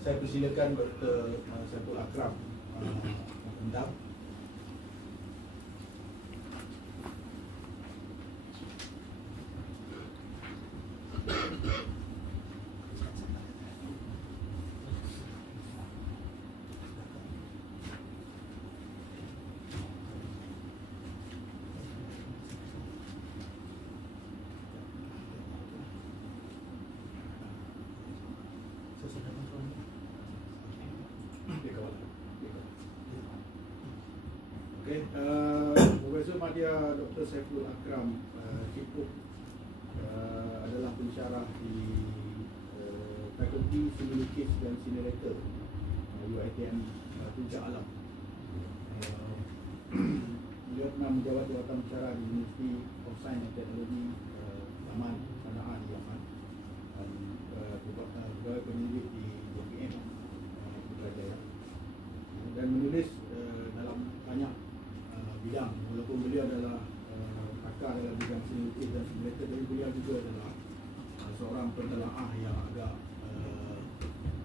saya persilakan Dr. Saiful Akram tentang Profesor Madya Dr. Saiful Akram Cipuk adalah pensyarah di Fakulti Simulukis dan Sinerator UiTM Puncak Alam. Beliau pernah menjabat jawatan pensyarah di University of Science and Technology Yaman, Sana'a di Yaman, dan pegawai penyelidik di JPM Putrajaya, dan menulis dalam banyak bidang. Walaupun beliau adalah pakar dalam bidang simulukis dan simulator, tapi beliau juga adalah seorang pentelaah yang agak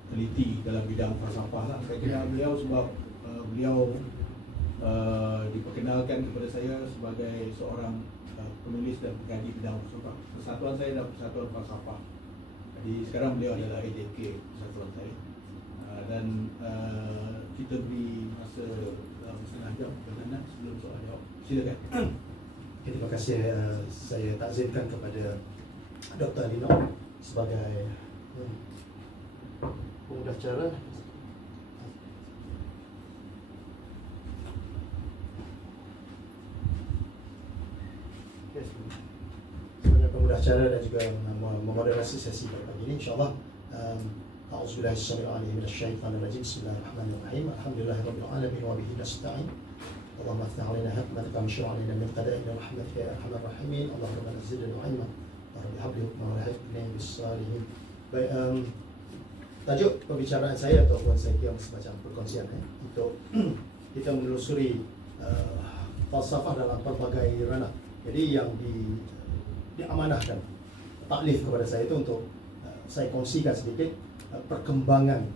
teliti dalam bidang falsafah lah. Saya kira beliau sebab beliau diperkenalkan kepada saya sebagai seorang penulis dan pengkaji bidang falsafah. Persatuan saya adalah Persatuan Falsafah. Jadi sekarang beliau adalah ADK persatuan saya. Dan kita beri masa setengah jam berkenan sebelum soal jawab. Silakan. Terima kasih. Saya takzimkan kepada Dr. Alino sebagai pengacara. Sebagai pengacara dan juga memoderasi sesi pada pagi ini, insyaAllah. A'udzubillahi minasyaitonir rajim. Bismillahirrahmanirrahim. Alhamdulillahirabbil alamin wa bihi nasta'in. Allahumma aftah 'alaina hikmataka wa syur 'alaina min qada'ina rahmatika ya arhamar rahimin. Allahumma zidna 'ilman wa rabbi habli hukman wa hikmah bis salihin. Baik, tajuk pembicaraan saya ataupun saya kira semacam perkongsian untuk kita menelusuri falsafah dalam pelbagai ranah. Jadi yang diamanahkan taklif kepada saya itu untuk saya kongsikan sedikit perkembangan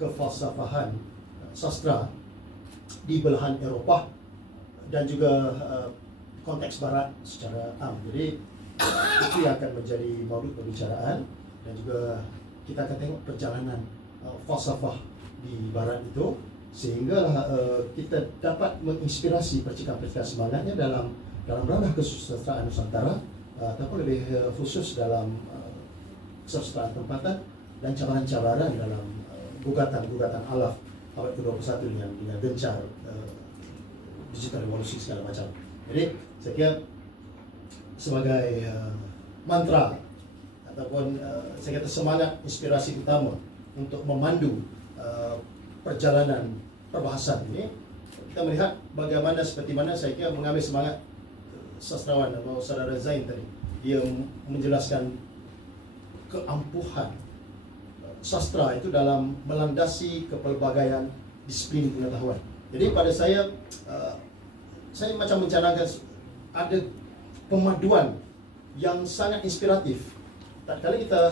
kefalsafahan sastra di belahan Eropah dan juga konteks Barat secara am. Jadi itu yang akan menjadi maudhu pembicaraan, dan juga kita akan tengok perjalanan falsafah di Barat itu sehingga kita dapat menginspirasi percikan-percikan semangatnya dalam ranah kesusastraan Nusantara ataupun lebih khusus dalam kesusastraan tempatan dan cabaran-cabaran dalam gugatan-gugatan alaf abad ke-21 dengan gencar digital revolusi segala macam. Jadi saya kira sebagai mantra ataupun saya kata semangat inspirasi utama untuk memandu perjalanan perbahasan ini, kita melihat bagaimana seperti mana saya kira mengambil semangat sastrawan atau saudara Zain tadi. Dia menjelaskan keampuhan sastra itu dalam melandasi kepelbagaian disiplin pengetahuan. Jadi pada saya macam mencanangkan ada pemaduan yang sangat inspiratif. Tatkala kita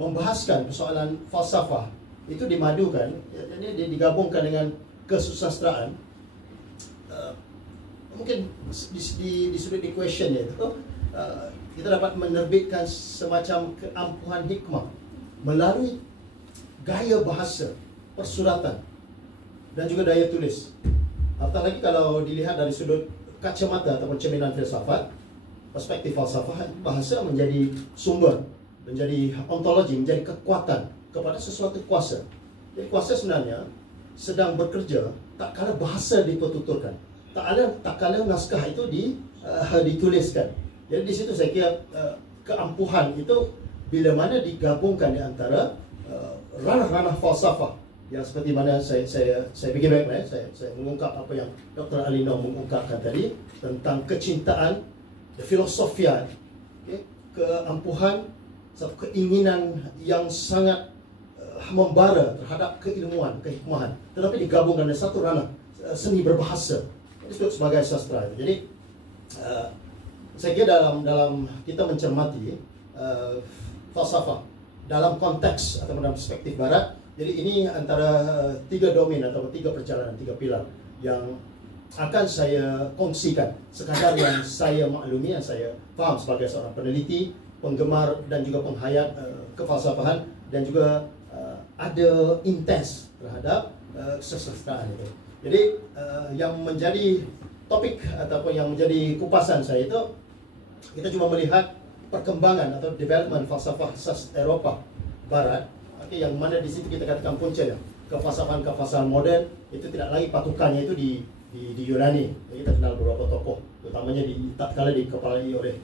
membahaskan persoalan falsafah, itu dimadukan, jadi digabungkan dengan kesusastraan. Mungkin di sudut equation itu kita dapat menerbitkan semacam keampuhan hikmah melalui gaya bahasa, persuratan dan juga daya tulis. Apatah lagi kalau dilihat dari sudut kacamata ataupun cerminan filsafat, perspektif falsafah, bahasa menjadi sumber, menjadi ontologi, menjadi kekuatan kepada sesuatu kuasa. Jadi kuasa sebenarnya sedang bekerja tak kala bahasa dipertuturkan, tak kala naskah itu dituliskan. Jadi di situ saya kira keampuhan itu bila mana digabungkan di antara ranah-ranah falsafah yang seperti mana saya fikir baik, saya mengungkap apa yang Dr. Alino mengungkapkan tadi tentang kecintaan, filosofian, keampuhan, satu keinginan yang sangat membara terhadap keilmuan, kehikmahan, tetapi digabungkan dengan satu ranah seni berbahasa. Disebut sebagai sastra. Jadi saya kira dalam kita mencermati falsafah dalam konteks atau dalam perspektif Barat. Jadi ini antara 3 domain atau 3 perjalanan, 3 pilar yang akan saya kongsikan sekadar yang saya maklumi, yang saya faham sebagai seorang peneliti, penggemar dan juga penghayat kefalsafahan, dan juga ada intens terhadap kesastraan itu. Jadi yang menjadi topik ataupun yang menjadi kupasan saya itu, kita cuma melihat perkembangan atau development falsafah Eropah Barat, yang mana di situ kita katakan puncanya kefalsafan modern itu tidak lagi patukannya itu di Yunani. Kita kenal beberapa tokoh, utamanya tak kala dikepalai oleh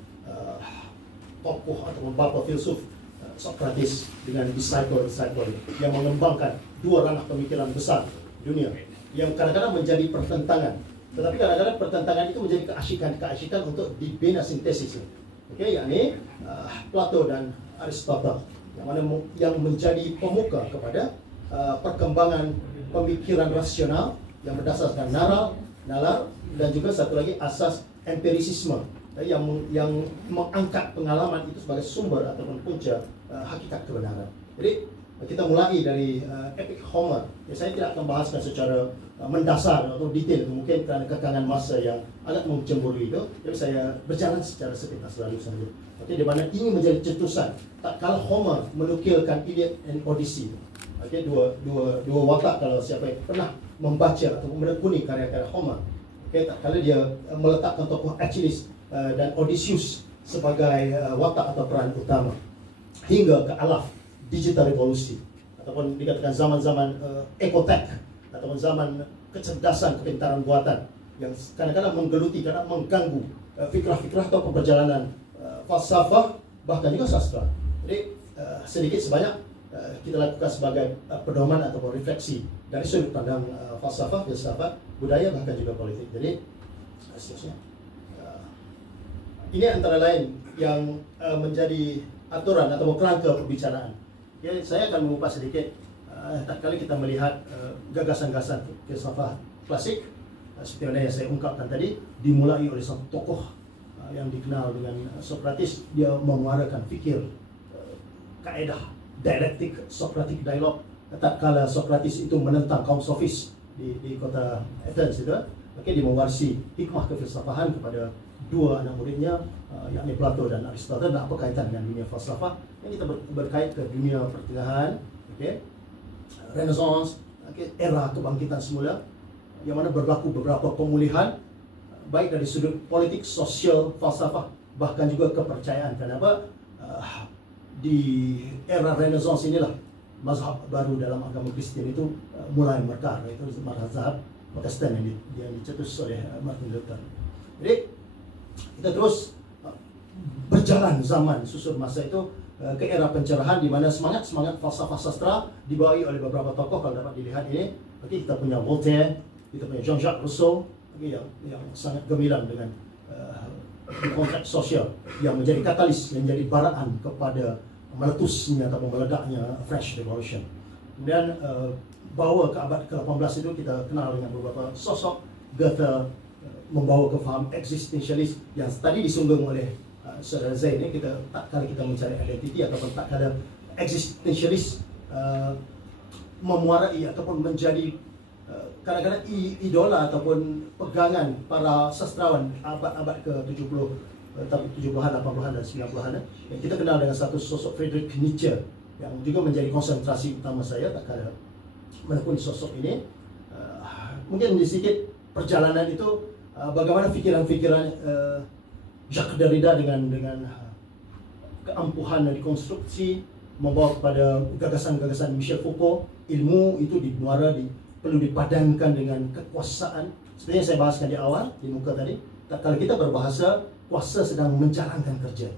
tokoh atau bapa filsuf Socrates dengan disciple yang mengembangkan 2 ranah pemikiran besar dunia yang kadang-kadang menjadi pertentangan. Tetapi kadang-kadang pertentangan itu menjadi keasikan untuk dibina sintesis. Yakni Plato dan Aristotle, yang menjadi pemuka kepada perkembangan pemikiran rasional yang berdasarkan nalar, dan juga satu lagi asas empirisisme yang mengangkat pengalaman itu sebagai sumber ataupun punca hakikat kebenaran. Jadi kita mulai dari Epic Homer. Saya tidak akan bahaskan secara mendasar atau detail, mungkin kerana kekangan masa yang agak mencemburui itu. Jadi saya berjalan secara sepintas lalu saja. Di mana ini menjadi cetusan tak kala Homer menukilkan Iliad and Odyssey. Dua watak kalau siapa yang pernah membaca atau menekuni karya-karya Homer, tak kala dia meletakkan tokoh Achilles dan Odysseus sebagai watak atau peran utama hingga ke alaf digital revolusi, ataupun dikatakan zaman-zaman ekotech ataupun zaman kecerdasan kepintaran buatan yang kadang-kadang menggeluti, kadang mengganggu fikrah-fikrah atau perjalanan falsafah bahkan juga sastra. Jadi sedikit sebanyak kita lakukan sebagai pedoman atau refleksi dari sudut pandang falsafah, filsafat, budaya, bahkan juga politik. Jadi seterusnya ini antara lain yang menjadi aturan atau kerangka perbicaraan. Saya akan mengupas sedikit tak kali kita melihat gagasan-gagasan filsafat klasik seperti mana yang saya ungkapkan tadi, dimulai oleh satu tokoh yang dikenal dengan Socrates. Dia memuarakan fikir kaedah dialektik, Socratic dialog. Tak kala Socrates itu menentang kaum sofis di kota Athens itu, dia mewarisi hikmah kefilsafahan kepada 2 anak muridnya, yakni Plato dan Aristotle. Dan apa kaitan dengan dunia falsafah? Yang kita berkait ke dunia pertengahan, Renaissance, era kebangkitan semula, yang mana berlaku beberapa pemulihan baik dari sudut politik, sosial, falsafah, bahkan juga kepercayaan. Kenapa? Di era Renaissance inilah mazhab baru dalam agama Kristian itu mulai mekar, yaitu mazhab Protestan yang dicetus oleh Martin Luther. Jadi kita terus berjalan zaman susur masa itu ke era pencerahan, di mana semangat falsafah sastra dibawahi oleh beberapa tokoh. Kalau dapat dilihat ini, kita punya Voltaire, kita punya Jean-Jacques Rousseau, yang sangat gemilang dengan konteks sosial, yang menjadi katalis, yang menjadi baraan kepada meletusnya atau meledaknya French Revolution. Kemudian bawa ke abad ke-18 itu kita kenal dengan beberapa sosok. Goethe membawa ke faham eksistensialis yang tadi disunggung oleh Saudara Zain. Kita tak kala kita mencari identiti ataupun tak kala eksistensialis memuarai ataupun menjadi kadang-kadang idola ataupun pegangan para sastrawan abad ke-70, 70-an, 80-an dan 90-an. Yang kita kenal dengan satu sosok Friedrich Nietzsche, yang juga menjadi konsentrasi utama saya tak kala menekuni sosok ini. Mungkin sedikit perjalanan itu, bagaimana fikiran-fikiran Jacques Derrida dengan keampuhan dan dikonstruksi membawa kepada gagasan-gagasan Michel Foucault. Ilmu itu perlu dipadankan dengan kekuasaan. Seperti yang saya bahaskan di awal di muka tadi, kalau kita berbahasa kuasa sedang menjalankan kerja.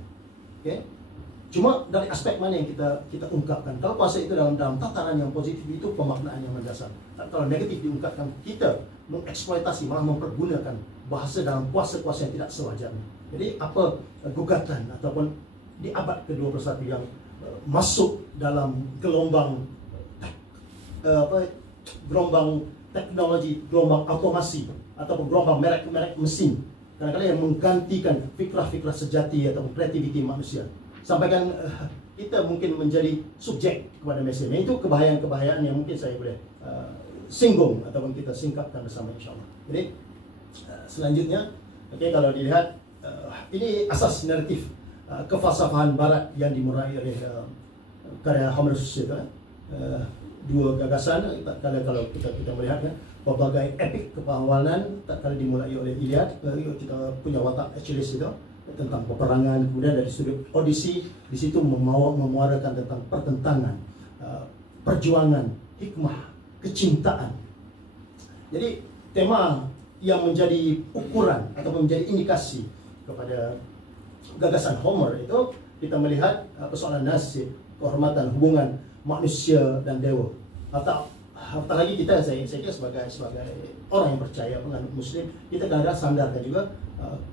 Cuma dari aspek mana yang kita ungkapkan? Kalau kuasa itu dalam tataran yang positif, itu pemaknaan yang mendasar. Kalau negatif diungkapkan, kita mengeksploitasi, malah mempergunakan bahasa dalam kuasa-kuasa yang tidak sewajarnya. Jadi apa gugatan ataupun di abad ke-21 yang masuk dalam gelombang teknologi, gelombang automasi ataupun gelombang merek mesin, kadang-kadang yang menggantikan fikrah-fikrah sejati atau kreativiti manusia. Sampaikan kita mungkin menjadi subjek kepada mesej. Itu kebahayaan-kebahayaan yang mungkin saya boleh singgung ataupun kita singkapkan bersama insya-Allah. Jadi selanjutnya, kalau dilihat ini asas naratif kefalsafahan Barat yang dimulai oleh karya Homer itu, dua gagasan. Kalau kita melihatnya, berbagai epik kepahlawanan tak kala dimulai oleh Iliad, kita punya watak Achilles itu tentang peperangan, kemudian dari sudut Odyssey di situ memuarakan tentang pertentangan, perjuangan, hikmah, kecintaan. Jadi tema yang menjadi ukuran atau menjadi indikasi kepada gagasan Homer itu, kita melihat persoalan nasib, kehormatan, hubungan manusia dan dewa. Apatah lagi kita, saya kira sebagai orang yang percaya, penganut Muslim, kita kadang-kadang sandarkan juga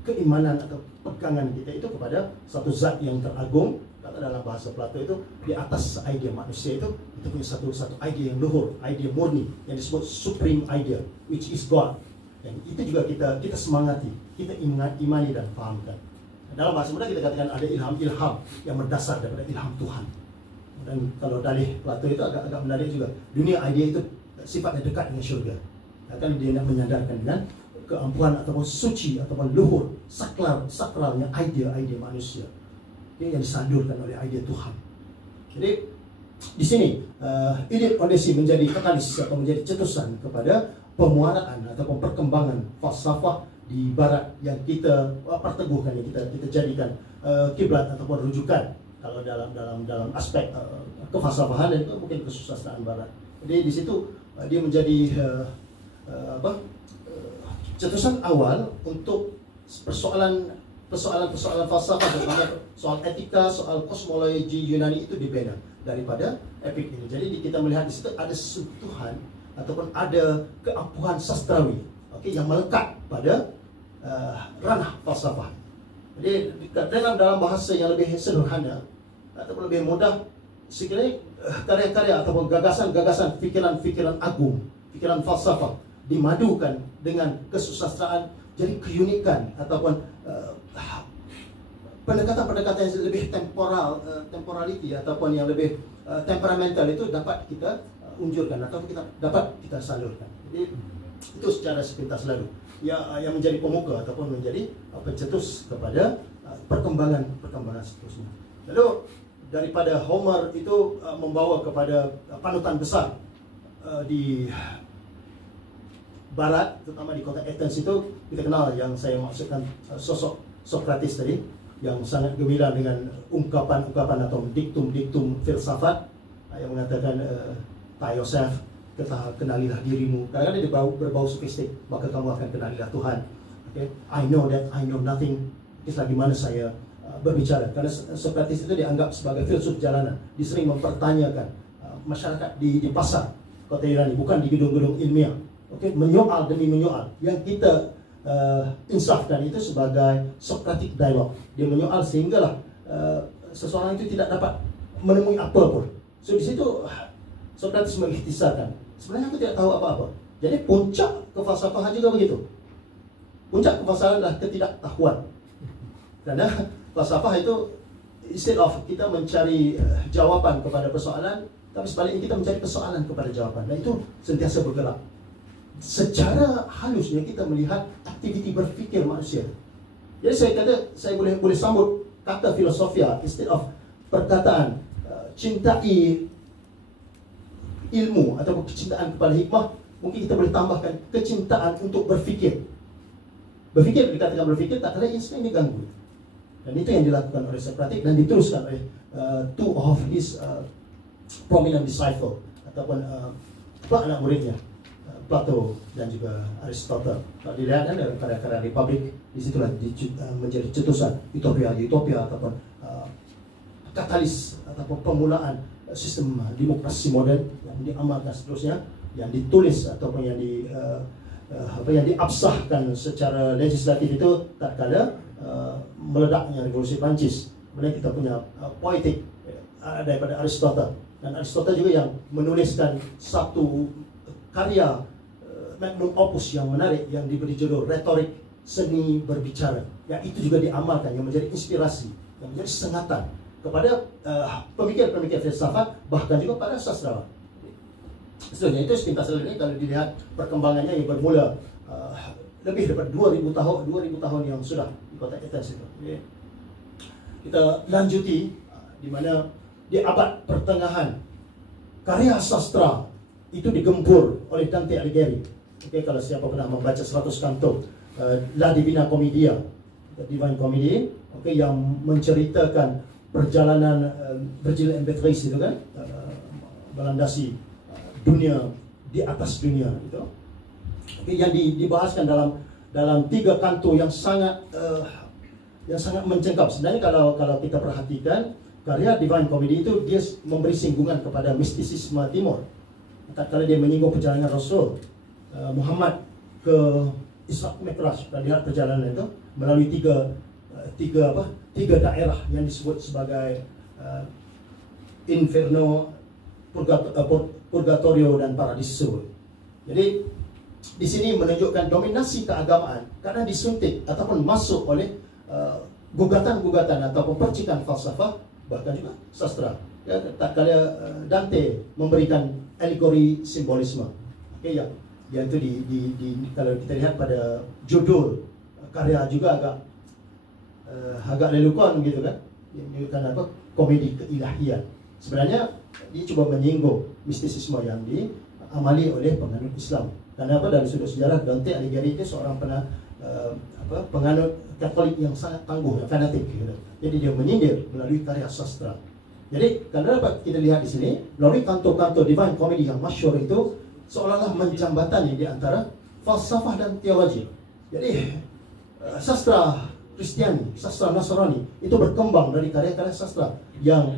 keimanan atau pegangan kita itu kepada satu zat yang teragung. Kata dalam bahasa Plato itu, di atas idea manusia itu punya satu idea yang luhur, idea murni yang disebut supreme idea, which is God. Dan itu juga kita semangati, kita imani dan fahamkan. Dalam bahasa muda kita katakan ada ilham-ilham yang berdasar daripada ilham Tuhan. Dan kalau dalih Plato itu agak menarik juga. Dunia idea itu sifatnya dekat dengan syurga. Akan dia nak menyadarkan dengan keampuhan ataupun suci ataupun luhur, sakralnya idea manusia yang disandurkan oleh idea Tuhan. Jadi di sini Iliad Odyssey menjadi katalis atau menjadi cetusan kepada pemuaraan ataupun perkembangan falsafah di Barat yang kita perteguhkan, yang kita jadikan kiblat ataupun rujukan kalau dalam aspek kefalsafahan dan mungkin kesusastraan Barat. Jadi di situ dia menjadi cetusan awal untuk persoalan falsafah, terutama soal etika, soal kosmologi Yunani itu dibina daripada epik ini. Jadi kita melihat di situ ada sentuhan ataupun ada keampuhan sastrawi, yang melekat pada ranah falsafah. Jadi dalam bahasa yang lebih sederhana ataupun lebih mudah, sekiranya karya-karya ataupun gagasan-gagasan fikiran-fikiran agung, fikiran falsafah dimadukan dengan kesusastraan, jadi keunikan ataupun pendekatan-pendekatan yang lebih temporality ataupun yang lebih temperamental itu dapat kita unjurkan atau dapat kita salurkan. Jadi itu secara sepintas lalu yang menjadi pemuka ataupun menjadi pencetus kepada perkembangan seterusnya. Lalu daripada Homer itu membawa kepada panutan besar di Barat, terutama di kota Athens itu kita kenal yang saya maksudkan sosok Socrates tadi, yang sangat gembira dengan ungkapan-ungkapan atau diktum-diktum filsafat yang mengatakan ta yourself, kenalilah dirimu. Kadang-kadang dia berbau sofistik, maka kamu akan kenalilah Tuhan. I know that I know nothing. Itulah di mana saya berbicara. Karena Socrates itu dianggap sebagai filsuf jalanan. Dia sering mempertanyakan masyarakat di pasar kota Yunani, bukan di gedung-gedung ilmiah. Menyoal demi menyoal. Yang kita insafkan itu sebagai Socratic dialogue. Dia menyoal sehinggalah seseorang itu tidak dapat menemui apa pun. So di situ Socrates mengikhtisarkan, sebenarnya aku tidak tahu apa-apa. Jadi puncak kefalsafahan juga begitu. Puncak kefalsafahan adalah ketidaktahuan. Karena falsafah itu instead of kita mencari jawaban kepada persoalan, tapi sebaliknya kita mencari persoalan kepada jawaban. Dan itu sentiasa bergerak. Secara halusnya kita melihat aktiviti berfikir manusia. Jadi saya boleh sambut kata filosofia instead of perkataan cintai ilmu atau kecintaan kepada hikmah, mungkin kita boleh tambahkan kecintaan untuk berfikir. Berfikir, dikatakan berfikir, tak kala insting diganggu. Dan itu yang dilakukan oleh Socrates dan diteruskan oleh two of his prominent disciple ataupun anak muridnya, Plato dan juga Aristotle. Kalau dilihat kan dalam karya-karya Republik, disitulah menjadi cetusan utopia ataupun katalis ataupun pemulaan sistem demokrasi modern yang diamalkan seterusnya, yang ditulis ataupun yang diabsahkan secara legislatif itu tak kala meledaknya revolusi Prancis. Kemudian kita punya poetik daripada Aristotle, dan Aristotle juga yang menuliskan satu karya magnum opus yang menarik yang diberi judul Retorik, Seni Berbicara, yang itu juga diamalkan, yang menjadi inspirasi, yang menjadi sengatan kepada pemikir-pemikir filsafat, bahkan juga pada sastrawan. Sebenarnya itu sepintas ini kalau dilihat perkembangannya yang bermula lebih daripada 2000 tahun yang sudah di kota Athens itu. Kita lanjuti di mana di abad pertengahan karya sastra itu digempur oleh Dante Alighieri. Kalau siapa pernah membaca 100 kanto La Divina Commedia, Divine Comedy, yang menceritakan perjalanan Virgil and Beatrice itu kan, melandasi dunia di atas dunia itu. Yang dibahaskan dalam 3 kanto yang sangat mencengkap. Sebenarnya kalau kita perhatikan karya Divine Comedy itu, dia memberi singgungan kepada mistisisme Timur. Tatkala dia menyinggung perjalanan Rasul Muhammad ke Isra Mi'raj, dan lihat perjalanan itu melalui tiga daerah yang disebut sebagai Inferno, Purgatorio dan Paradiso. Jadi di sini menunjukkan dominasi keagamaan karena disuntik ataupun masuk oleh gugatan-gugatan ataupun percikan falsafah, bahkan juga sastra. Tak kala Dante memberikan alegori simbolisme. Yang itu kalau kita lihat pada judul karya juga agak lelucon gitu kan. Menunjukkan apa? Komedi keilahian. Sebenarnya dia cuba menyinggung mistisisme yang diamali oleh penganut Islam. Karena apa? Dari sudut sejarah, Dante Alighieri itu seorang penganut Katolik yang sangat tangguh, yang fanatik gitu. Jadi dia menyindir melalui karya sastra. Jadi karena dapat kita lihat di sini melalui kanto-kanto Divine Comedy yang masyhur itu seolah-olah menjembatani di antara falsafah dan teologi. Jadi sastra Kristiani, sastra Nasrani itu berkembang dari karya-karya sastra yang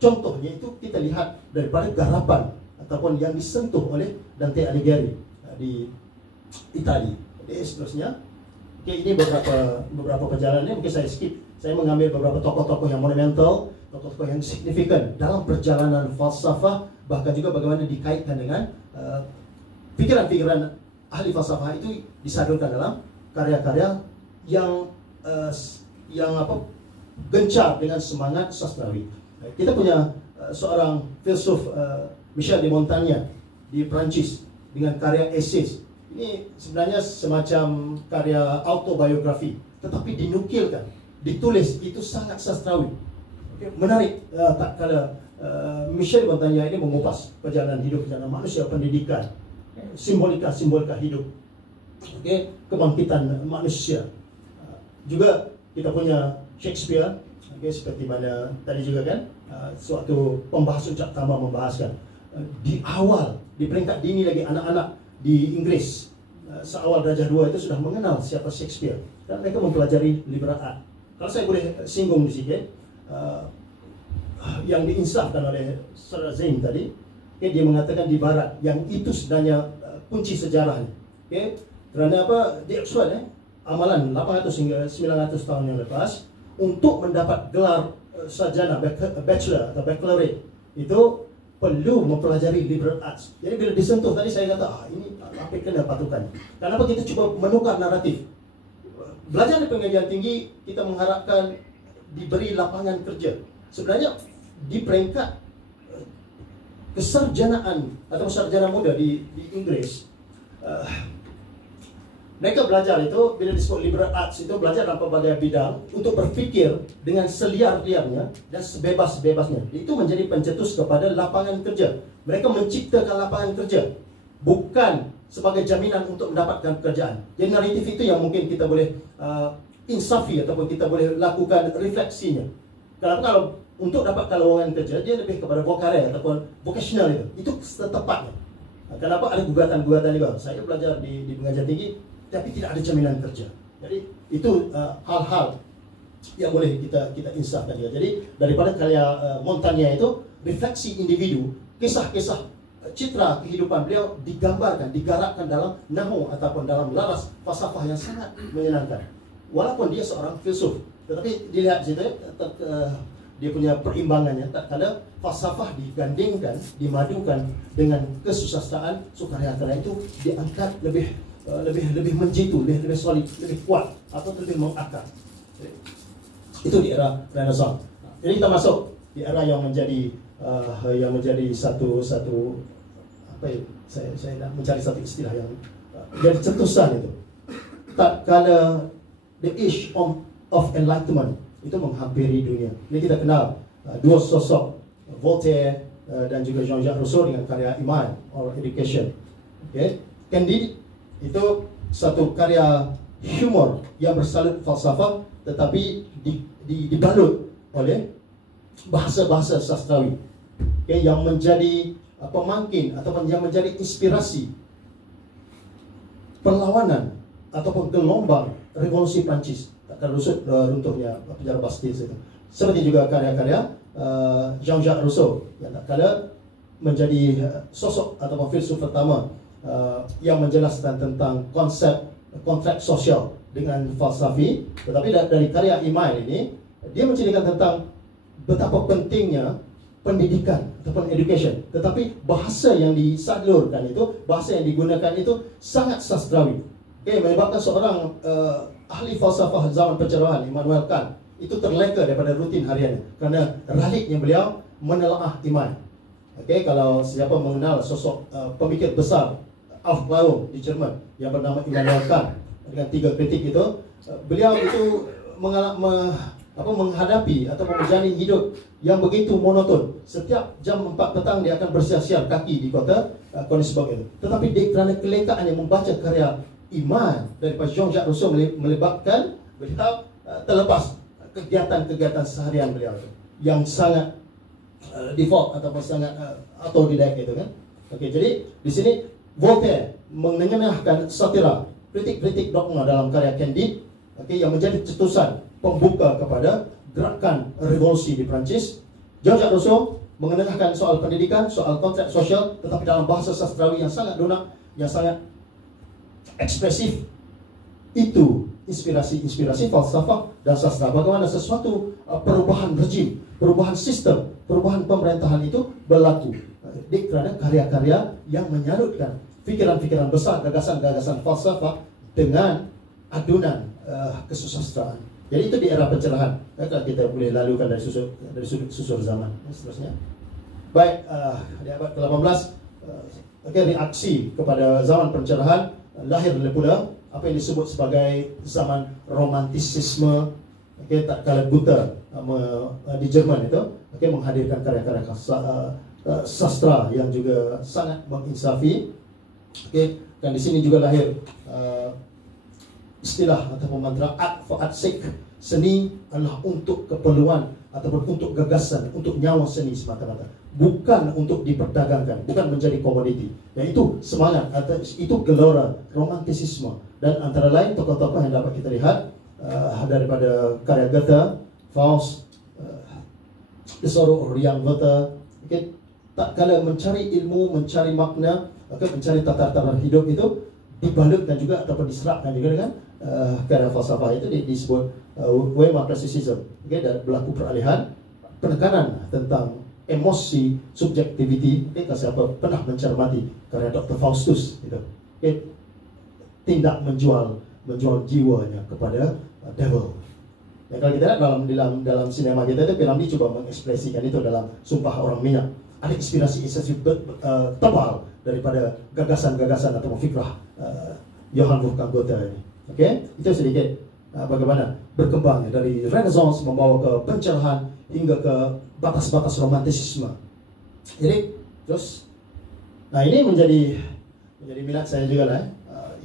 contohnya itu kita lihat daripada garapan ataupun yang disentuh oleh Dante Alighieri di Italia. Jadi seterusnya, ini beberapa perjalanan, mungkin saya skip. Saya mengambil beberapa tokoh-tokoh yang monumental, tokoh-tokoh yang signifikan dalam perjalanan falsafah, bahkan juga bagaimana dikaitkan dengan pikiran-pikiran ahli falsafah itu disadurkan dalam karya-karya yang gencar dengan semangat sastrawi. Kita punya seorang filsuf Michel de Montaigne di Prancis dengan karya Essays. Ini sebenarnya semacam karya autobiografi, tetapi dinukilkan, ditulis itu sangat sastrawi. Menarik tak kala Michel de Montaigne ini mengupas perjalanan hidup, perjalanan manusia, pendidikan, simbolika hidup, kebangkitan manusia. Juga kita punya Shakespeare, seperti mana tadi juga kan, suatu pembahasan Ucap Tama membahaskan di awal, di peringkat dini lagi anak-anak di Inggris seawal darjah 2 itu sudah mengenal siapa Shakespeare dan mereka mempelajari liberal art. Kalau saya boleh singgung di sini, yang diinsafkan oleh Sir Zain tadi, dia mengatakan di Barat yang itu sebenarnya kunci sejarahnya. Kerana apa? Di Oxford, amalan 800 hingga 900 tahun yang lepas, untuk mendapat gelar sarjana, bachelor atau baccalaureate itu perlu mempelajari liberal arts. Jadi bila disentuh tadi saya kata, ini apa kena patukan. Kenapa kita cuba menukar naratif? Belajar di pengajian tinggi, kita mengharapkan diberi lapangan kerja. Sebenarnya di peringkat kesarjanaan atau sarjana muda di Inggris, mereka belajar itu, bila disebut liberal arts itu belajar dalam pelbagai bidang untuk berfikir dengan seliar-liarnya dan sebebas-bebasnya. Itu menjadi pencetus kepada lapangan kerja. Mereka menciptakan lapangan kerja, bukan sebagai jaminan untuk mendapatkan pekerjaan. Jadi naratif itu yang mungkin kita boleh insafi ataupun kita boleh lakukan refleksinya. Kalau untuk dapat lowongan kerja, dia lebih kepada vocational ataupun vocational itu setepatnya. Kenapa ada gugatan-gugatan juga? Saya belajar di pengajian tinggi, tapi tidak ada jaminan kerja. Jadi itu hal-hal yang boleh kita insafkan juga. Jadi daripada karya Montaigne itu, refleksi individu, kisah-kisah citra kehidupan beliau digambarkan, digarapkan dalam nahu ataupun dalam laras falsafah yang sangat menyenangkan. Walaupun dia seorang filsuf, tetapi dilihat situ dia punya perimbangannya. Tak kala falsafah digandingkan, dimadukan dengan kesusastraan, karya-karya itu diangkat lebih menjitu, lebih solid, lebih kuat atau lebih mengakar. Itu di era Renaissance. Jadi kita masuk di era yang menjadi satu apa ya, saya nak mencari satu istilah yang jadi cetusan itu. Tak kala the age of enlightenment itu menghampiri dunia. Ini kita kenal dua sosok, Voltaire dan juga Jean-Jacques Rousseau dengan karya Iman or Education. Okay. Candide itu satu karya humor yang bersalut falsafah tetapi dibalut oleh bahasa-bahasa sastrawi, okay, yang menjadi pemangkin ataupun yang menjadi inspirasi perlawanan ataupun gelombang revolusi Prancis. Takkan runtuhnya penjara Bastille itu. Seperti juga karya-karya Jean-Jacques Rousseau yang tak kala menjadi sosok ataupun filsuf pertama yang menjelaskan tentang konsep kontrak sosial dengan falsafi. Tetapi dari karya Imai ini, dia menceritakan tentang betapa pentingnya pendidikan ataupun education. Tetapi bahasa yang disalurkan itu, bahasa yang digunakan itu sangat sastrawi. Okay, menyebabkan seorang ahli falsafah zaman pencerahan, Immanuel Kant, itu terleka daripada rutin hariannya kerana raliknya beliau menelaah iman. Okay, kalau siapa mengenal sosok pemikir besar Aufklärung di Jerman yang bernama Immanuel Kant dengan 3 kritik itu, beliau itu menghadapi atau menjalani hidup yang begitu monoton. Setiap jam 4 petang dia akan bersiar-siar kaki di kota Königsberg itu. Tetapi dia kerana kelekaan yang membaca karya Iman daripada Jean-Jacques Rousseau melibatkan beliau terlepas kegiatan-kegiatan seharian beliau itu, yang sangat default ataupun sangat autodidak itu kan. Okey, jadi di sini Voltaire mengenahkan satira, kritik-kritik dogma dalam karya Candide, okey, yang menjadi cetusan pembuka kepada gerakan revolusi di Perancis. Jean-Jacques Rousseau mengenahkan soal pendidikan, soal kontrak sosial, tetapi dalam bahasa sastrawi yang sangat lunak, yang sangat ekspresif. Itu inspirasi falsafah dan sastra. Bagaimana sesuatu perubahan rejim, perubahan sistem, perubahan pemerintahan itu berlaku kerana karya-karya yang menyalutkan fikiran-fikiran besar, gagasan-gagasan falsafah dengan adunan kesusastraan. Jadi itu di era pencerahan. Kalau kita boleh lalukan dari susur zaman. Seterusnya. Baik, di abad ke-18, reaksi kepada zaman pencerahan, lahir pula apa yang disebut sebagai zaman romantisisme. Tak kala buta di Jerman itu, menghadirkan karya-karya sastra yang juga sangat menginsafi. Dan di sini juga lahir istilah atau mantra art for art's sake. Seni adalah untuk keperluan ataupun untuk gagasan, untuk nyawa seni semata-mata, bukan untuk diperdagangkan, bukan menjadi komoditi. Dan itu semangat atau itu gelora romantisisme. Dan antara lain tokoh-tokoh yang dapat kita lihat daripada karya Goethe, Faust, The Sorrow of Young Werther. Tak kala mencari ilmu, mencari makna, mencari tata-tata hidup itu dibalut dan juga ataupun diserapkan juga dengan karya falsafah itu disebut Weimar Classicism. Dan berlaku peralihan penekanan tentang emosi, subjectivity. Kalau siapa pernah mencermati karya Dr. Faustus itu, tindak menjual jiwanya kepada devil. Dan kalau kita lihat dalam sinema kita itu, Piramli cuba mengekspresikan itu dalam Sumpah Orang Minyak. Ada inspirasi tebal daripada gagasan-gagasan atau fikrah Johann Wolfgang Goethe ini. Okey, itu sedikit bagaimana berkembangnya dari Renaissance membawa ke pencerahan hingga ke batas-batas romantisisme. Jadi terus, nah ini menjadi minat saya juga lah,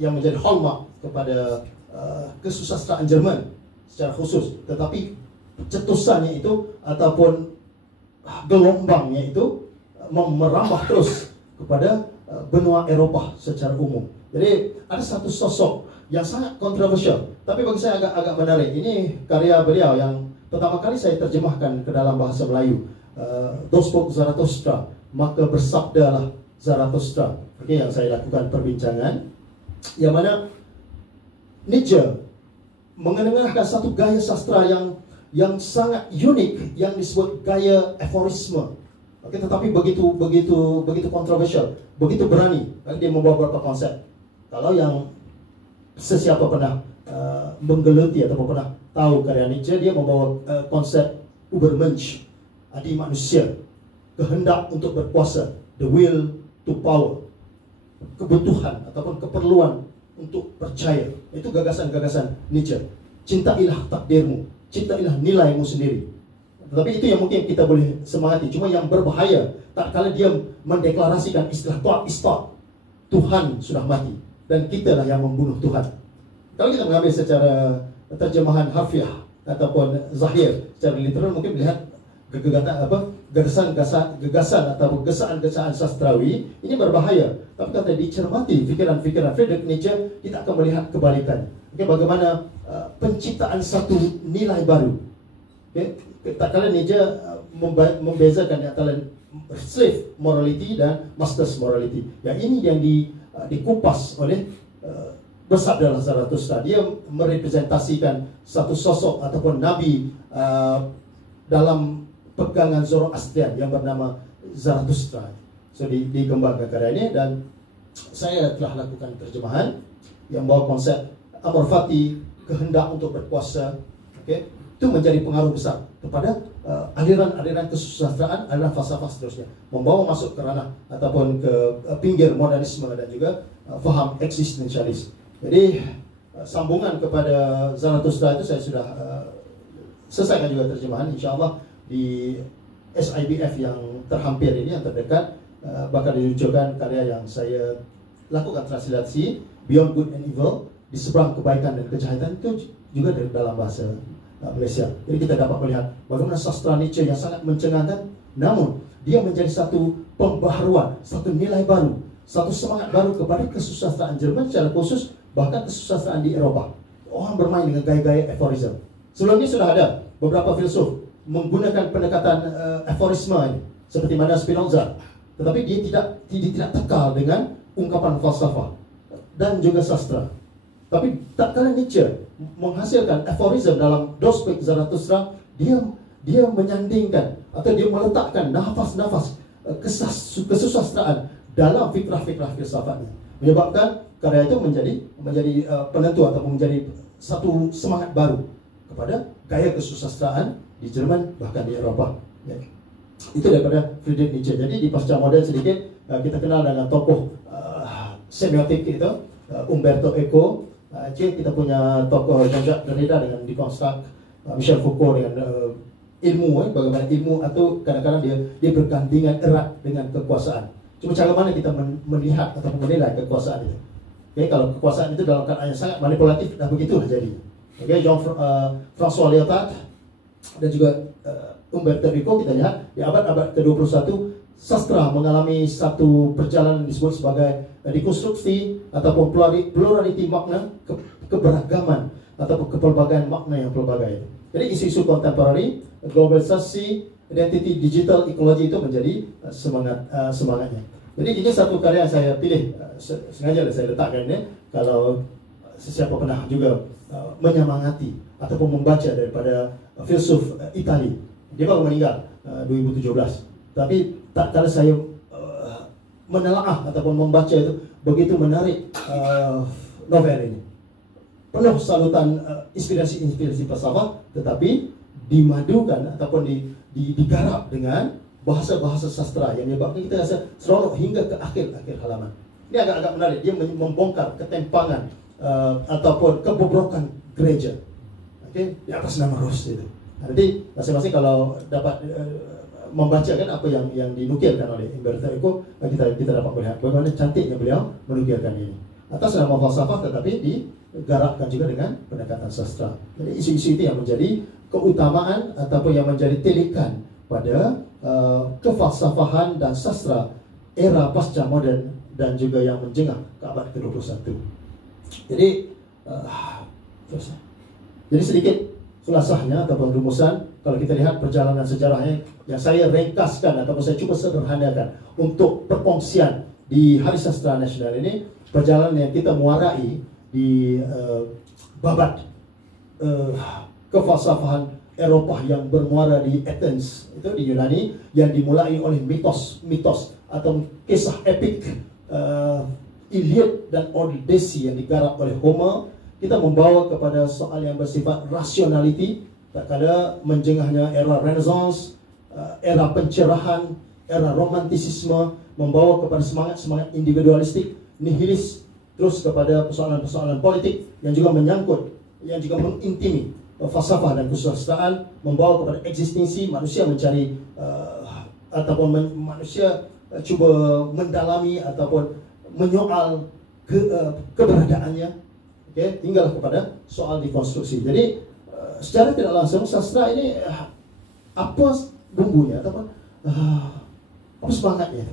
yang menjadi hallmark kepada kesusastraan Jerman secara khusus. Tetapi cetusannya itu ataupun gelombangnya itu merambah terus kepada benua Eropah secara umum. Jadi ada satu sosok yang sangat kontroversial, tapi bagi saya agak menarik. Ini karya beliau yang pertama kali saya terjemahkan ke dalam bahasa Melayu. Thus spoke Zarathustra, maka bersabdalah Zarathustra. Okey, yang saya lakukan perbincangan, yang mana Nietzsche mengenengahkan satu gaya sastra yang sangat unik yang disebut gaya aforisme. Okey, tetapi begitu kontroversial, begitu berani. Dia membawa beberapa konsep. Kalau yang sesiapa pernah menggeluti ataupun pernah tahu karya Nietzsche, dia membawa konsep Übermensch, adi manusia, kehendak untuk berkuasa, the will to power, kebutuhan ataupun keperluan untuk percaya. Itu gagasan-gagasan Nietzsche. Cintailah takdirmu, cintailah nilaimu sendiri. Tetapi itu yang mungkin kita boleh semangati. Cuma yang berbahaya tak kala dia mendeklarasikan istilah God is God, Tuhan sudah mati dan kitalah yang membunuh Tuhan. Kalau kita mengambil secara terjemahan harfiah ataupun zahir, secara literal mungkin melihat gagasan atau gesaan-gesaan sastrawi ini berbahaya. Tapi kalau dicermati fikiran-fikiran Friedrich Nietzsche, kita akan melihat kebalikannya. Okay, bagaimana penciptaan satu nilai baru. Okay, tak kala Nietzsche membezakan antara slave morality dan master's morality. Yang ini yang dikupas oleh bersabdalah Zarathustra. Dia merepresentasikan satu sosok ataupun nabi dalam pegangan Zoroastrian yang bernama Zarathustra. So dikembangkan karya ini dan saya telah lakukan terjemahan yang membawa konsep amor fati, kehendak untuk berkuasa. Okay? Itu menjadi pengaruh besar kepada aliran-aliran kesusastraan, aliran falsafah seterusnya, membawa masuk ke ranah ataupun ke pinggir modernisme dan juga faham eksistensialis. Jadi sambungan kepada Zarathustra itu saya sudah selesaikan juga terjemahan, insyaAllah di SIBF yang terhampir ini, yang terdekat, bakal diluncurkan karya yang saya lakukan translasi, Beyond Good and Evil, di seberang kebaikan dan kejahatan, itu juga dari dalam bahasa Malaysia. Jadi kita dapat melihat bagaimana sastra Nietzsche yang sangat mencengangkan, namun dia menjadi satu pembaharuan, satu nilai baru, satu semangat baru kepada kesusastraan Jerman secara khusus, bahkan kesusastraan di Eropah. Orang bermain dengan gaya-gaya aforisme. Sebelum ini sudah ada beberapa filsuf menggunakan pendekatan aforisme ini, seperti mana Spinoza, tetapi dia tidak tekal dengan ungkapan falsafah dan juga sastra. Tapi tak kala Nietzsche menghasilkan aforisme dalam Dospek Zarathustra, dia menyandingkan atau dia meletakkan nafas-nafas kesusastraan dalam fikrah-fikrah filsafatnya, menyebabkan karya itu menjadi penentu ataupun menjadi satu semangat baru kepada gaya kesusastraan di Jerman bahkan di Eropah. Ya. Itu daripada Friedrich Nietzsche. Jadi di pasca modern sedikit kita kenal dengan tokoh semiotik itu Umberto Eco. Kita punya tokoh Jean-Jacques Derrida dengan dekonstruk, Michel Foucault dengan ilmu, bagaimana ilmu atau kadang-kadang dia bergandengan erat dengan kekuasaan. Cuma cara mana kita melihat atau menilai kekuasaan itu. Okay, kalau kekuasaan itu dalam keadaan yang sangat manipulatif, dah begitulah jadi. Okay, Jean-François Lyotard dan juga Umberto Eco, kita lihat di abad-abad ke-21 sastra mengalami satu perjalanan disebut sebagai dekonstruksi ataupun plurality makna, keberagaman ataupun kepelbagaian makna yang pelbagai. Jadi isu-isu kontemporari, globalisasi, identity, digital, ekologi itu menjadi semangatnya. Jadi ini satu karya yang saya pilih, sengaja saya letakkan ini. Kalau sesiapa pernah juga menyemangati ataupun membaca daripada filsuf Itali, dia baru meninggal 2017. Tapi tak kala saya menelaah ataupun membaca itu, begitu menarik novel ini. Penuh salutan inspirasi filsafat, tetapi dimadukan ataupun digarap dengan bahasa-bahasa sastra yang menyebabkan kita rasa seronok hingga ke akhir halaman. Ini agak-agak menarik. Dia membongkar ketempangan ataupun kebobrokan gereja. Okay? Di atas nama Ros itu. Nanti masing-masing kalau dapat membaca kan apa yang dinukilkan oleh Umberto Eco, kita dapat melihat bagaimana cantiknya beliau menukilkan ini. Atas nama falsafah tetapi digarapkan juga dengan pendekatan sastra. Jadi isu-isu itu yang menjadi keutamaan ataupun yang menjadi telikan pada kefalsafahan dan sastra era pasca modern dan juga yang menjengah ke abad ke-21. Jadi sedikit kulasahnya ataupun rumusan, kalau kita lihat perjalanan sejarahnya yang saya ringkaskan ataupun saya cuba sederhanakan untuk perkongsian di Hari Sastra Nasional ini, perjalanan yang kita muarai di babat kefalsafahan Eropah yang bermuara di Athens, itu di Yunani, yang dimulai oleh mitos atau kisah epik Iliad dan Odyssey yang digarap oleh Homer. Kita membawa kepada soal yang bersifat rationality, tak kala menjengahnya era Renaissance, era pencerahan, era romantisisme, membawa kepada semangat-semangat individualistik, nihilis, terus kepada persoalan-persoalan politik yang juga menyangkut, yang juga mengintimi falsafah dan kesusastraan, membawa kepada eksistensi manusia mencari ataupun manusia cuba mendalami ataupun menyoal keberadaannya, okay, hinggalah kepada soal dekonstruksi. Jadi secara tidak langsung sastra ini apa bumbunya ataupun apa semangatnya?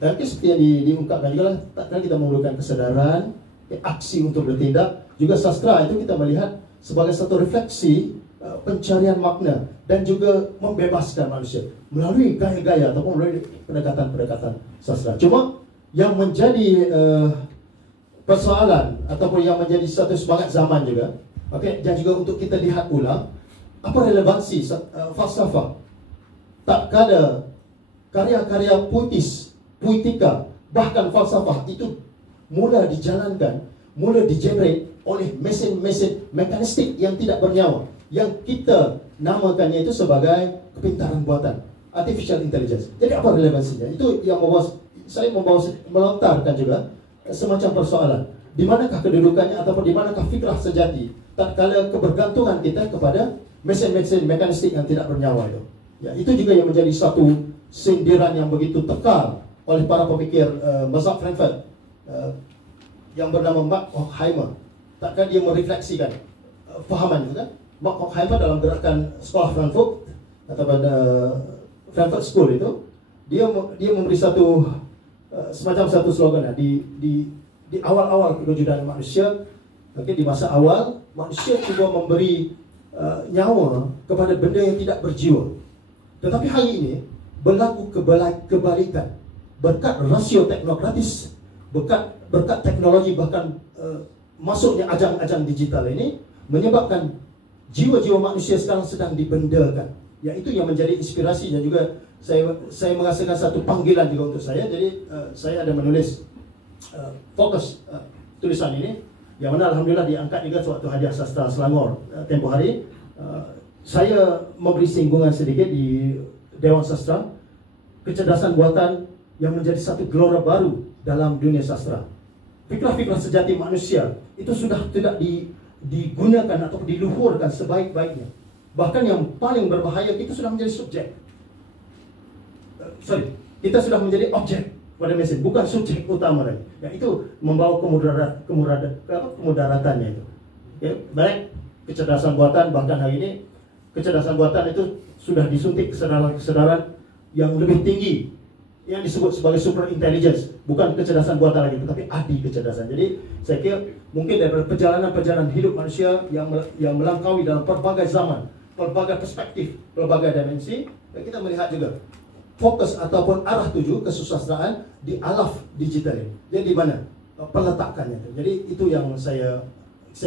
Dan seperti yang diungkapkan juga lah, tak kala kita memerlukan kesedaran, aksi untuk bertindak. Juga sastra itu kita melihat sebagai satu refleksi pencarian makna dan juga membebaskan manusia melalui gaya-gaya ataupun melalui pendekatan-pendekatan sastra. Cuma yang menjadi persoalan ataupun yang menjadi satu semangat zaman juga, okay, dan juga untuk kita lihat ulang apa relevansi falsafah. Tak kala karya-karya puitika, bahkan falsafah itu mula dijalankan, mula digenerate oleh mesin-mesin mekanistik yang tidak bernyawa, yang kita namakannya itu sebagai kepintaran buatan, artificial intelligence. Jadi apa relevansinya? Itu yang saya melontarkan juga semacam persoalan. Di manakah kedudukannya ataupun di manakah fikrah sejati tatkala kebergantungan kita kepada mesin-mesin mekanistik yang tidak bernyawa itu. Ya, itu juga yang menjadi satu sindiran yang begitu tekal oleh para pemikir mazhab Frankfurt yang bernama Mark Horkheimer. Takkan dia merefleksikan fahaman itu kan? Mark Horkheimer dalam gerakan sekolah Frankfurt ataupun Frankfurt School itu, dia memberi satu semacam satu slogan di awal-awal kewujudan manusia. Okay, di masa awal manusia cuba memberi nyawa kepada benda yang tidak berjiwa. Tetapi hari ini berlaku kebalikan. Berkat rasio teknokratis, berkat teknologi, bahkan masuknya ajang-ajang digital ini menyebabkan jiwa-jiwa manusia sekarang sedang dibendakan. Ya, itu yang menjadi inspirasi dan juga saya merasakan satu panggilan juga untuk saya. Jadi saya ada menulis fokus tulisan ini, yang mana alhamdulillah diangkat juga suatu hadiah sastra Selangor tempoh hari. Saya memberi singgungan sedikit di Dewan Sastra, kecerdasan buatan yang menjadi satu gelora baru dalam dunia sastra. Fikrah-fikrah sejati manusia itu sudah tidak digunakan atau diluhurkan sebaik-baiknya. Bahkan yang paling berbahaya, kita sudah menjadi subjek. Kita sudah menjadi objek pada mesin, bukan subjek utama lagi. Ya, itu membawa kemudaratannya itu. Ya, baik kecerdasan buatan, bahkan hari ini kecerdasan buatan itu sudah disuntik kesadaran yang lebih tinggi, yang disebut sebagai super intelligence, bukan kecerdasan buatan lagi, tetapi adi kecerdasan. Jadi saya kira mungkin dari perjalanan hidup manusia yang melangkaui dalam pelbagai zaman, pelbagai perspektif, pelbagai dimensi, dan kita melihat juga fokus ataupun arah tuju kesusastraan di alaf digital ini. Jadi di mana peletakannya? Jadi itu yang saya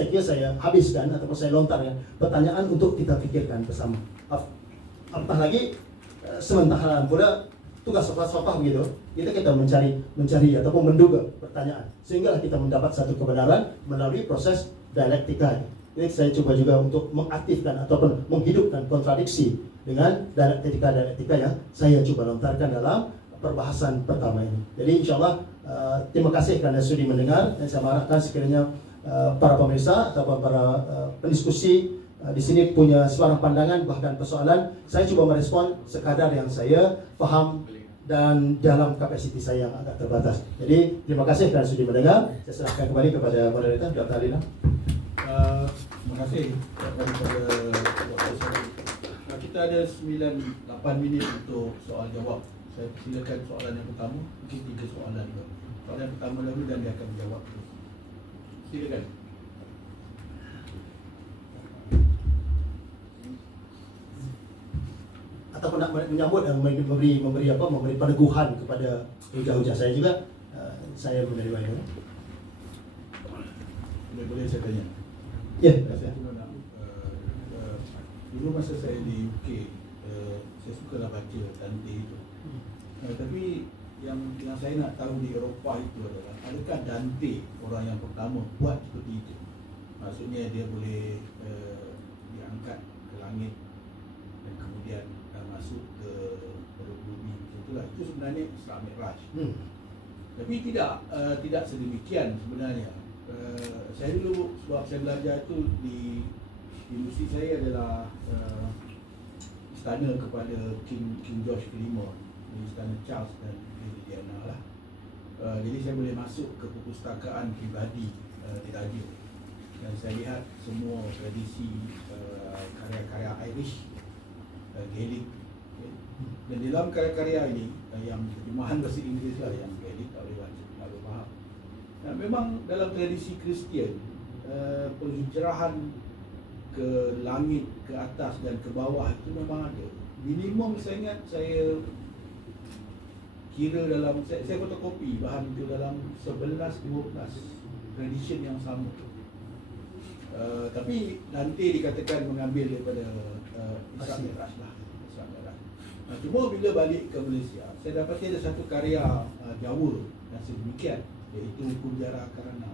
kira saya habiskan ataupun saya lontarkan pertanyaan untuk kita pikirkan bersama. Apatah lagi sementara pula tugas falsafah begitu, kita mencari ataupun menduga pertanyaan, sehingga kita mendapat satu kebenaran melalui proses dialektika. Jadi saya coba juga untuk mengaktifkan ataupun menghidupkan kontradiksi dengan dialektika yang saya coba lontarkan dalam perbahasan pertama ini. Jadi insyaallah terima kasih kerana sudi mendengar, dan saya harapkan sekiranya para pemirsa ataupun para pendiskusi di sini punya suara pandangan bahkan persoalan, saya cuba merespon sekadar yang saya faham dan dalam kapasiti saya yang agak terbatas. Jadi terima kasih kerana sudi mendengar. Saya serahkan kembali kepada moderator Dr. Alina. Terima kasih kepada Dr. Syarif. Kita ada 8 minit untuk soal jawab. Saya silakan soalan yang pertama, mungkin 3 soalan juga. Soalan yang pertama dahulu dan dia akan menjawab. Silakan. Ataupun nak menyambut dan memberi peneguhan kepada hujah-hujah saya juga, saya menerima itu. Boleh saya tanya? Ya. Saya cuma nak dulu masa saya di UK, saya sukalah baca Dante itu. Tapi yang saya nak tahu di Eropah itu adalah, adakah Dante orang yang pertama buat seperti itu? Maksudnya dia boleh diangkat ke langit dan kemudian masuk ke perut bumi, itulah itu sebenarnya Isra Mi'raj. Tapi tidak sedemikian sebenarnya. Saya dulu sebab saya belajar itu di universiti saya adalah istana kepada King George kelima, istana Charles dan Lady Diana lah. Jadi saya boleh masuk ke perpustakaan pribadi di radio dan saya lihat semua tradisi karya-karya Irish, Gaelic, dan di dalam karya-karya ini yang terjemahan bahasa Inggeris lah, yang Gaelic tak boleh baca, tak boleh faham. Nah, memang dalam tradisi Kristian penghijrahan ke langit, ke atas dan ke bawah itu memang ada. Minimum saya ingat saya kira dalam, saya fotokopi bahan itu dalam 11-12 tradition yang sama. Tapi nanti dikatakan mengambil daripada Isra Mi'raj lah. Cuma bila balik ke Malaysia, saya dapati ada satu karya Jawa yang sedemikian, iaitu Kunjara Karna.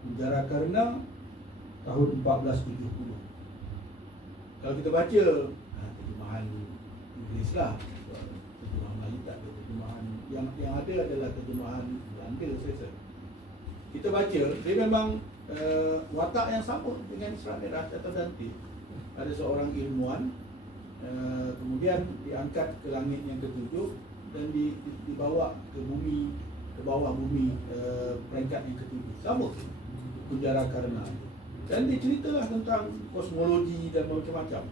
Kunjara Karna tahun 1470. Kalau kita baca terjemahan Inggeris lah, terjemahan Melayu tak ada, terjemahan yang ada adalah terjemahan Belanda saya rasa. Kita baca, dia memang watak yang sama dengan Isra Mi'raj atau Dante. Ada seorang ilmuwan, kemudian diangkat ke langit yang ketujuh dan dibawa ke bumi, ke bawah bumi, peringkat yang ketujuh. Sama Kunjara Karna. Dan diceritalah tentang kosmologi dan macam-macam.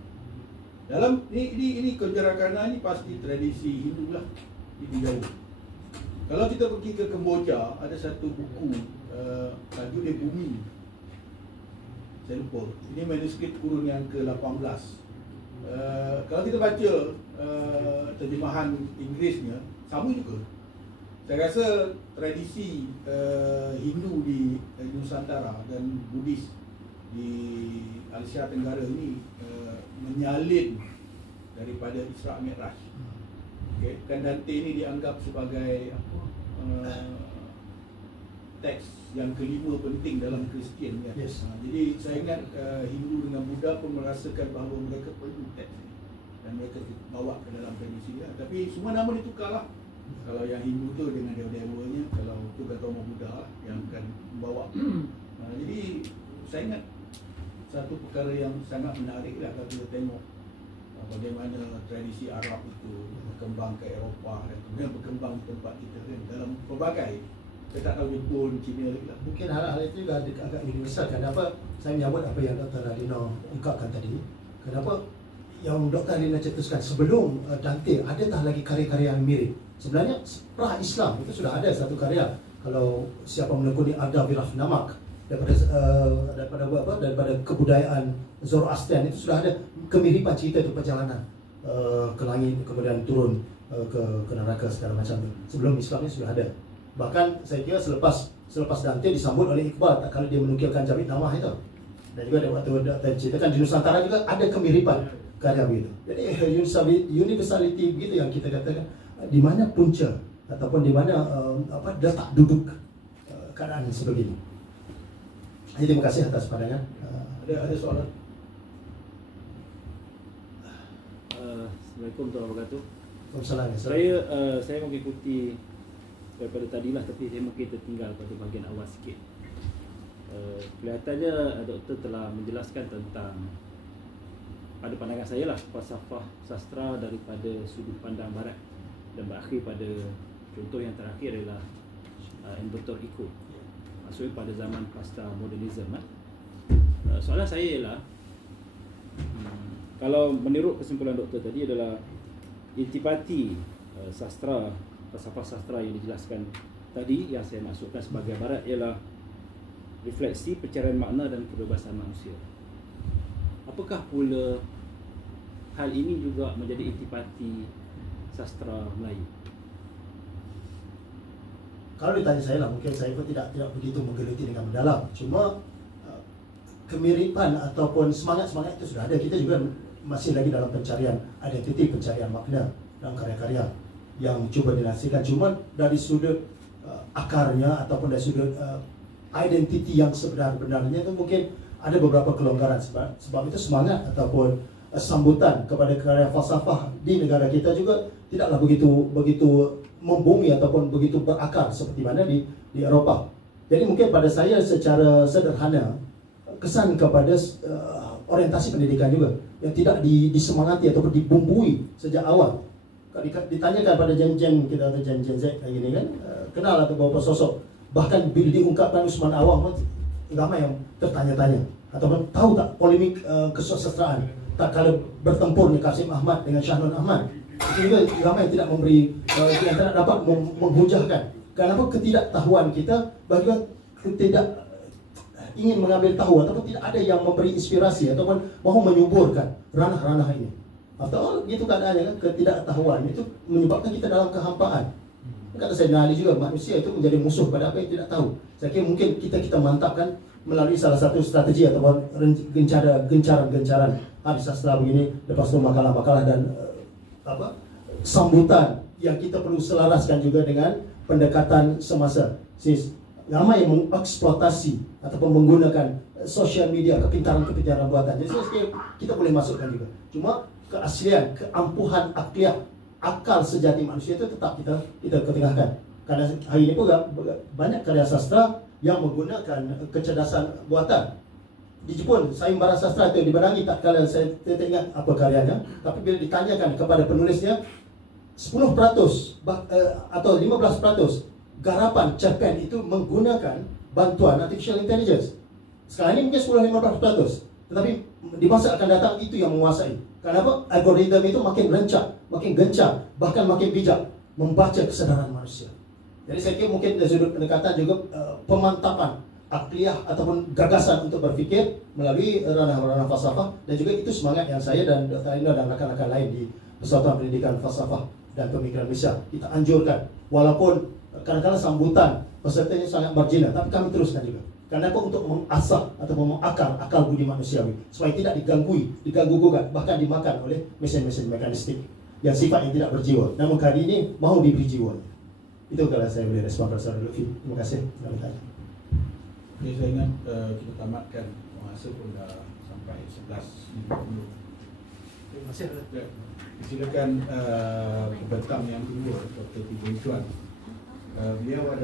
Dalam ini Kunjara Karna ni pasti tradisi Hindu lah, Hindu Jawa. Kalau kita pergi ke Kemboja, ada satu buku tajuk dia Bumi. Saya lupa. Ini manuskrip kurun yang ke-18. Kalau kita baca terjemahan Inggerisnya, sama juga. Saya rasa tradisi Hindu di Nusantara dan Buddhis di Asia Tenggara ini menyalin daripada Isra Mi'raj. Okay. Kan Dante ini dianggap sebagai teks yang kelima penting dalam Kristian, kan? Yes. Jadi saya ingat Hindu dengan Buddha pun merasakan bahawa mereka perlu teks ini dan mereka bawa ke dalam tradisi dia. Tapi semua nama ditukarlah. Kalau yang Hindu tu dengan dewa-dewanya, kalau tu Gautama Buddha yang akan membawa. Jadi saya ingat satu perkara yang sangat menarik lah kalau kita tengok bagaimana tradisi Arab itu berkembang ke Eropah dan kemudian berkembang di tempat kita kan, dalam pelbagai. Saya tak tahu Jepun, Cina lagi lah. Mungkin hal-hal itu juga agak universal. Kenapa saya menyambut apa yang Dr. Radina ungkapkan tadi? Kenapa yang Dr. Radina cetuskan sebelum Dante, ada tak lagi karya-karya yang mirip? Sebenarnya pra-Islam itu sudah ada satu karya. Kalau siapa menekuni Arda Viraf Namak, daripada kebudayaan Zoroastrian itu sudah ada kemiripan cerita itu perjalanan ke langit kemudian turun ke neraka segala macam. Sebelum Islam ini sudah ada. Bahkan saya kira selepas Dante disambut oleh Iqbal tak kala dia menukilkan Jabit Namah itu. Dan juga ada waktu ceritakan di Nusantara juga ada kemiripan karya begitu. Jadi universality begitu yang kita katakan, di mana punca ataupun di mana letak duduk keadaan sebegini. Jadi terima kasih atas pandangan. Ada soalan? Assalamualaikum warahmatullahi wabarakatuh. Waalaikumsalam. Saya mengikuti daripada tadilah, tapi saya mungkin tertinggal pada bahagian awal sikit. Kelihatannya doktor telah menjelaskan tentang, pada pandangan saya lah, falsafah sastra daripada sudut pandang barat dan berakhir pada contoh yang terakhir adalah Umberto Eco, maksudnya pada zaman pasca modernism. Soalan saya ialah, kalau menurut kesimpulan doktor tadi adalah intipati sastra, falsafah sastra yang dijelaskan tadi, yang saya maksudkan sebagai barat ialah refleksi pencarian makna dan kebebasan manusia. Apakah pula hal ini juga menjadi intipati sastra Melayu? Kalau ditanya saya lah, mungkin saya pun tidak begitu menggeluti dengan mendalam. Cuma kemiripan ataupun semangat-semangat itu sudah ada. Kita juga masih lagi dalam pencarian identiti, pencarian makna dalam karya-karya yang cuba dinasikan. Cuma dari sudut akarnya ataupun dari sudut identiti yang sebenar-benarnya itu mungkin ada beberapa kelonggaran. Sebab itu semangat ataupun sambutan kepada karya falsafah di negara kita juga tidaklah begitu membumi ataupun begitu berakar seperti mana di Eropah. Jadi mungkin pada saya secara sederhana, kesan kepada orientasi pendidikan juga yang tidak disemangati ataupun dibumbui sejak awal. Kalau ditanyakan pada Gen kita atau Gen Z kayak gini kan, kenal atau beberapa sosok, bahkan bila diungkapkan Usman Awang pun ramai yang tertanya-tanya ataupun tahu tak polemik kesusastraan tak kala bertempurnya Kasim Ahmad dengan Syahnun Ahmad. Itu juga ramai yang tidak memberi yang tidak dapat menghujahkan. Kenapa ketidaktahuan kita, bagaimana tidak ingin mengambil tahu ataupun tidak ada yang memberi inspirasi ataupun mahu menyuburkan ranah-ranah ini. Atau gitu keadaannya kan, ketidaktahuan itu menyebabkan kita dalam kehampaan. Kata Sayyidina Ali juga, manusia itu menjadi musuh pada apa yang tidak tahu. Saya kira mungkin kita mantapkan melalui salah satu strategi ataupun gencaran-gencaran hari sastra begini, lepas itu makalah-makalah dan sambutan yang kita perlu selaraskan juga dengan pendekatan semasa. Ramai yang mengeksploitasi ataupun menggunakan sosial media, kepintaran-kepintaran buatan. Jadi saya kira kita boleh masukkan juga. Cuma keaslian, keampuhan akliah, akal sejati manusia itu tetap kita ketengahkan. Karena hari ini pun banyak karya sastra yang menggunakan kecerdasan buatan. Di Jepun, sayembara sastra itu dibenangi tak kala saya tidak ingat apa karyanya, tapi bila ditanyakan kepada penulisnya, 10% atau 15% garapan cerpen itu menggunakan bantuan artificial intelligence. Sekarang ini mungkin 10-15%, tetapi di masa akan datang itu yang menguasai. Kenapa? Algoritma itu makin rancak, makin gencar, bahkan makin bijak membaca kesedaran manusia. Jadi saya kira mungkin dari sudut pendekatan juga pemantapan akliah ataupun gagasan untuk berfikir melalui ranah-ranah falsafah, dan juga itu semangat yang saya dan Dr. Ainur dan rakan-rakan lain di Persatuan Pendidikan Falsafah dan Pemikiran Malaysia kita anjurkan. Walaupun kadang-kadang sambutan pesertanya sangat marginal, tapi kami teruskan juga. Kenapa? Untuk mengasah atau mengakar akal budi manusiawi supaya tidak diganggu-gugat, bahkan dimakan oleh mesin-mesin mekanistik yang sifat yang tidak berjiwa. Namun kali ini mahu diberi jiwa. Itu kalau saya boleh respon Profesor Lutfi. Terima kasih. Jadi saya ingat kita tamatkan masa pun dah sampai 11.50. Terima kasih. Silakan petang yang kedua Dr. Tibu Chuan. Beliau ada